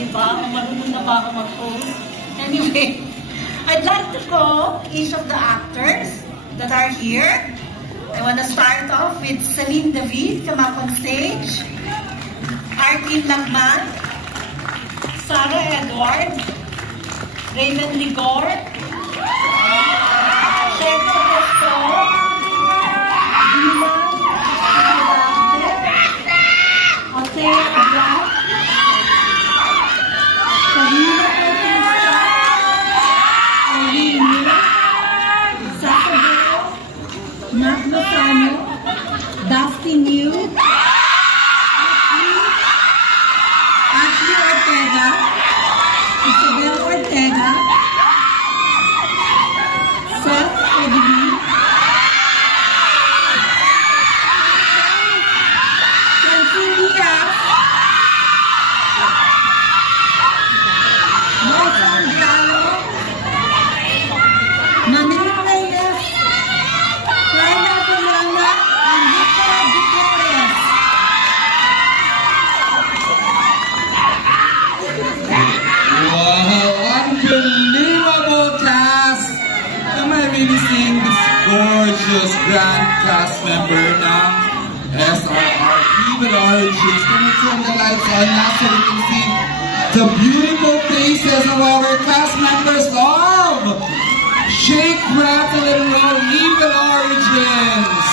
di ba? Marunong na ba ako mag-post? Anyway, I'd like to call each of the actors that are here. I want to start off with Celine David, come up on stage. Artin Lagman, Sarah Edward, Raymond Ligor, Checo Costo, Dima, Jose Ablas, Karina Bautista, Aileen, Sakabel, Matt Lozano, Dustin Yu, Ashley Ortega, Isabel Ortega, Seth Edwin, Francine Diaz, Michael Gallo, Manuel Reyes, Carla Bolana, and Victor Gutierrez. Wow, unbelievable cast! Am I really seeing this gorgeous grand cast member ng SRR Evil Origins? Can we turn the lights on now so we can see the beautiful faces of our cast members of Shake, Rattle, and Roll Evil Origins!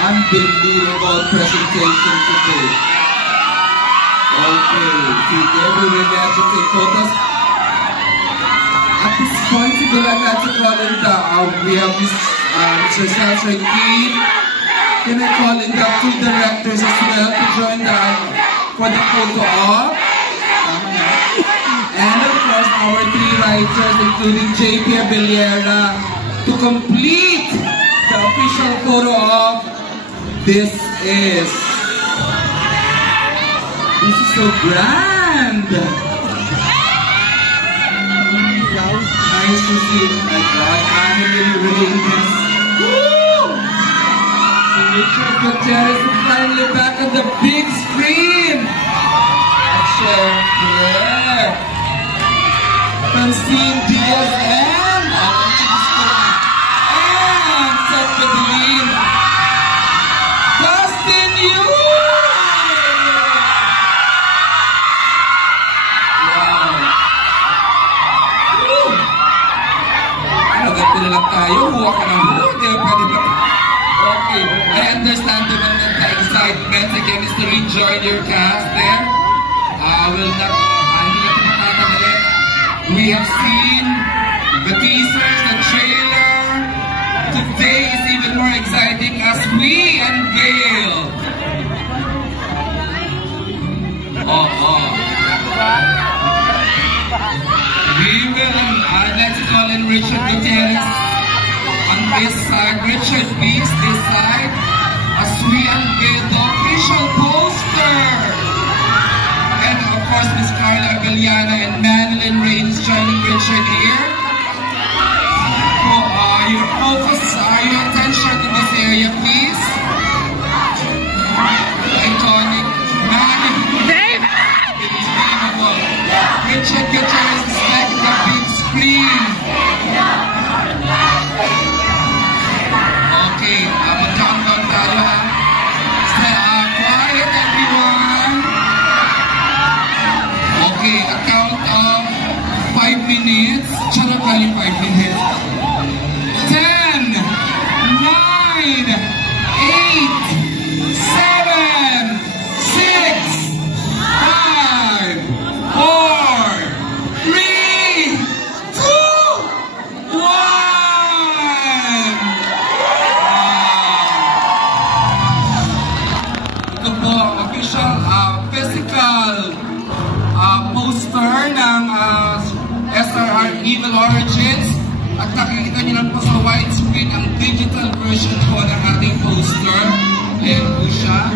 Unbelievable presentation today. Okay, see, we're ready to take photos. At this point, siguro I'd like to call in we have Mr. Sasha Keane. Can I call in the two directors as well to join for the photo op? And of course, our three writers, including JP Abellera, to complete the official photo op. This is so grand! Nice to see my God, really intense. Woo! So Richard Gutierrez is finally back on the big screen! Yeah! Francine Diaz and Seth Edwin. Dustin Yu! Okay, I understand the excitement again is to rejoin your cast there. We have seen the teasers, the trailer. Today is even more exciting as we unveil. I'd like to call in Richard Gutierrez on this side, Richard Beast this side, as we unveil the official poster. And of course, Miss Carla Abellana and Madeline Rains joining Richard here. So, your focus, your attention to this area, please. Iconic, unbelievable. Richard Gutierrez is back at the big screen. Okay, mag-countdown tayo ha. Quiet everyone. Okay, a count of 5 minutes. Charot lang yung 5 minutes. 10, 9, 8, 7, 6, 5, 4, 3, 2, 1! Ito po ang official physical poster ng SRR Evil Origins. At nakikita niyo lang po sa widescreen ang digital version po ng ating poster. Ayan po siya.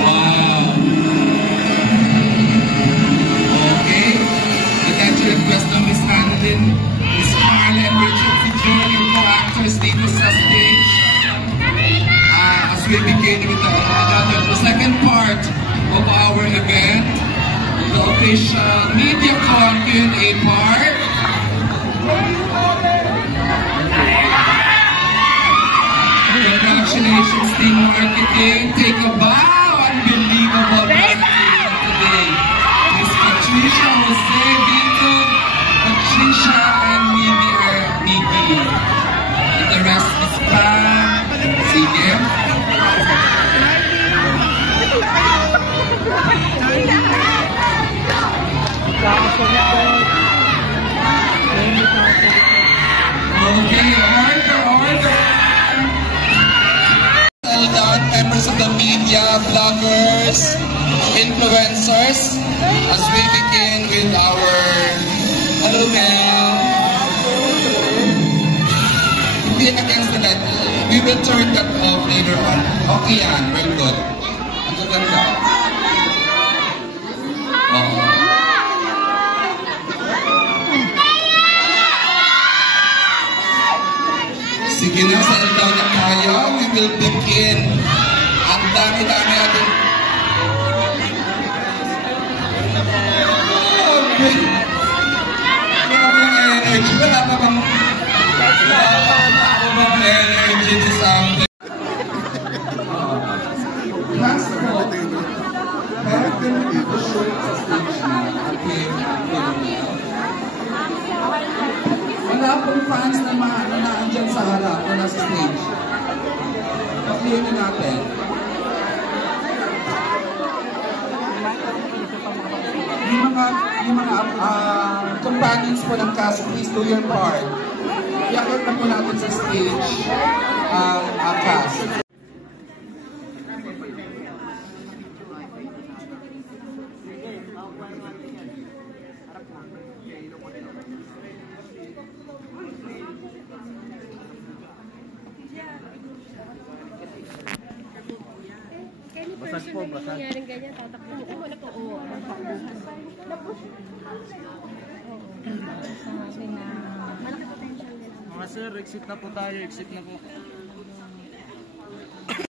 Wow! Okay. I'd like to request ng Miss Madeline, Miss Carla, and Richard to join your co-actors dito sa stage. MediaCon Q&A part. Congratulations, team marketing. Take a bow. Unbelievable presentation today. Miss Patricia, Jose, Vito, Patricia, and Mimi are Miggy. And the rest is Pam. Sige. Okay, order. Down members of the media, vloggers, influencers, as we begin with our hello ma'am. Hindi na cancel that. We will turn that off later on. Okay yan, very good. Ang gaganda. Sige na, settle down na tayo. We will begin. Ang dami-dami natin. Wala pa bang energy? Wala pa bang energy to something? Last po, meron din dito short sa stage na. Wala pong fans na naandyan sa harap o nasa stage. Pa-clear na natin. Yung mga companions po ng cast, please do your part. Iakit na po natin sa stage ang cast. Basag po, basag. Nangyaring ganyan, tatakbo. Ito wala po. Oo. Malaki potential nila. Mga sir, exit na po tayo, exit na po.